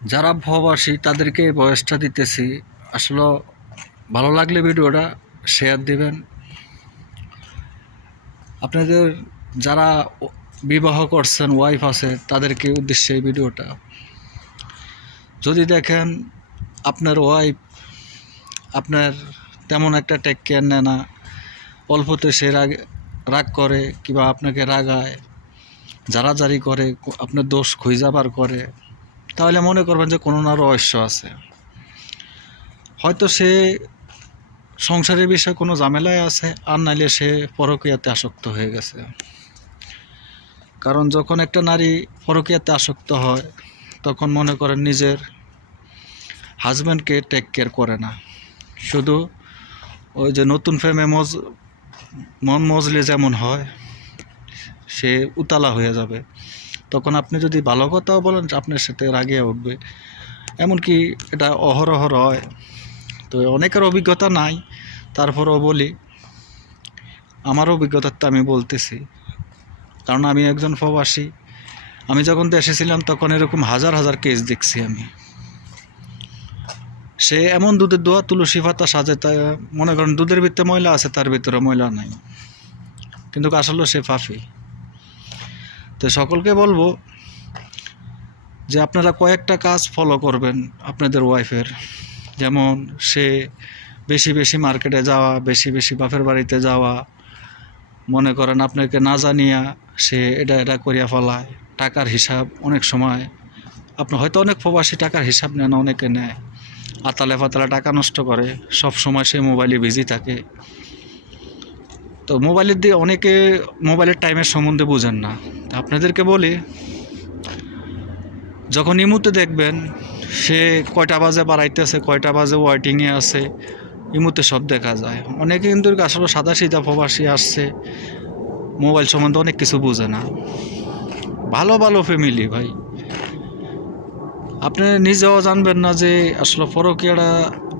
যারা প্রবাসী তাদেরকে এই বয়সটা দিতেছি। আসলে ভালো লাগলে ভিডিওটা শেয়ার দিবেন। আপনাদের যারা বিবাহ করছেন, ওয়াইফ আছে, তাদেরকে উদ্দেশ্যে এই ভিডিওটা। যদি দেখেন আপনার ওয়াইফ আপনার তেমন একটা টেক কেয়ার নেয় না, অল্পতে সে রাগ করে কিংবা আপনাকে রাগায়, জারাজারি করে, আপনার দোষ খুঁজাবার করে, তাহলে মনে করবেন যে কোনো না রহস্য আছে। হয়তো সে সংসারের বিষয়ে কোনো ঝামেলায় আছে, আর নাইলে সে পরকীয়াতে আসক্ত হয়ে গেছে। কারণ যখন একটা নারী পরকীয়াতে আসক্ত হয়, তখন মনে করেন নিজের হাজব্যান্ডকে টেক কেয়ার করে না। শুধু ওই যে নতুন প্রেমে মন মজলে যেমন হয়, সে উতালা হয়ে যাবে। তখন আপনি যদি ভালো কথাও বলেন, আপনার সাথে রাগিয়ে উঠবে। এমনকি এটা অহরহ হয়। তো অনেকের অভিজ্ঞতা নাই, তারপরেও বলি, আমার অভিজ্ঞতাটা আমি বলতেছি। কারণ আমি একজন প্রবাসী। আমি যখন দেশে ছিলাম তখন এরকম হাজার হাজার কেস দেখছি আমি। সে এমন দুধের দোয়া তুলসী পাতা সাজে, তা মনে করেন দুধের ভিতরে ময়লা আছে, তার ভিতরে ময়লা নাই, কিন্তু আসলে সে ফাফি। তো সকলকে বলবো যে আপনারা কয়েকটা কাজ ফলো করবেন আপনাদের ওয়াইফের। যেমন সে বেশি বেশি মার্কেটে যাওয়া, বেশি বেশি বাপের বাড়িতে যাওয়া, মনে করেন আপনাকে না জানিয়া সে এটা করিয়া ফেলায়। টাকার হিসাব অনেক সময় আপনি হয়তো, অনেক প্রবাসী টাকার হিসাব নেন, অনেকে নেয়, আতালে ফাতালে টাকা নষ্ট করে, সব সময় সে মোবাইলে বিজি থাকে। তো মোবাইলের দিয়ে অনেকে মোবাইলের টাইমের সম্বন্ধে বুঝেন না। আপনাদেরকে বলি, যখন ইমুতে দেখবেন সে কয়টা বাজে বাড়াইতেছে, কয়টা বাজে ওয়েটিংয়ে আছে, ইমুতে সব দেখা যায়। অনেকে কিন্তু আসলে সাদা সিধা প্রবাসী আসছে, মোবাইল সম্বন্ধে অনেক কিছু বুঝে না। ভালো ভালো ফ্যামিলি ভাই, আপনি নিজেও জানবেন না যে আসলে পরকীয়াটা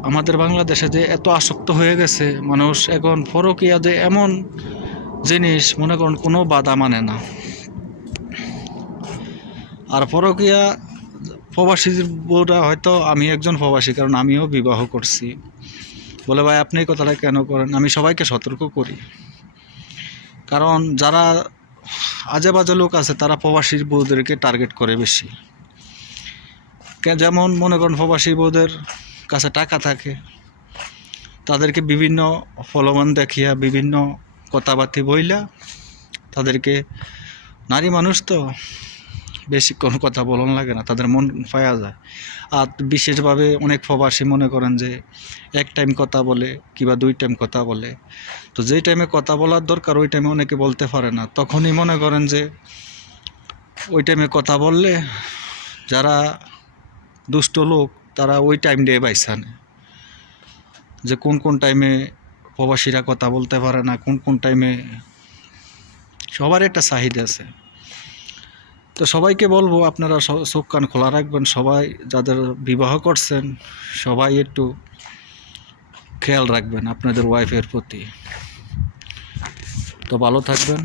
আমাদের বাংলাদেশে যে এত আসক্ত হয়ে গেছে মানুষ। এখন পরকীয়া যে এমন জিনিস, মনে করেন কোনো বাধা মানে না। আর পরকীয়া প্রবাসী বউরা, হয়তো আমি একজন প্রবাসী, কারণ আমিও বিবাহ করছি, বলে ভাই আপনি এই কথাটা কেন করেন? আমি সবাইকে সতর্ক করি, কারণ যারা আজে বাজে লোক আছে তারা প্রবাসীর বউদেরকে টার্গেট করে বেশি। যেমন মনে করেন প্রবাসী বউদের কাছে টাকা থাকে, তাদেরকে বিভিন্ন ফলমান দেখিয়া, বিভিন্ন কথাবার্তি বইলা, তাদেরকে, নারী মানুষ তো বেশি কোনো কথা বলন লাগে না, তাদের মন পাওয়া যায়। আর বিশেষভাবে অনেক প্রবাসী মনে করেন যে এক টাইম কথা বলে কিংবা 2 টাইম কথা বলে। তো যেই টাইমে কথা বলার দরকার ওই টাইমে অনেকে বলতে পারে না, তখনই মনে করেন যে ওই টাইমে কথা বললে যারা দুষ্ট লোক তারা ওই টাইম দিয়ে বাইসা নেয়, যে কোন কোন টাইমে প্রবাসীরা কথা বলতে পারে না, কোন কোন টাইমে। সবার একটা চাহিদা আছে। তো সবাইকে বলবো আপনারা চোখ কান খোলা রাখবেন। সবাই যাদের বিবাহ করছেন সবাই একটু খেয়াল রাখবেন আপনাদের ওয়াইফের প্রতি। তো ভালো থাকবেন।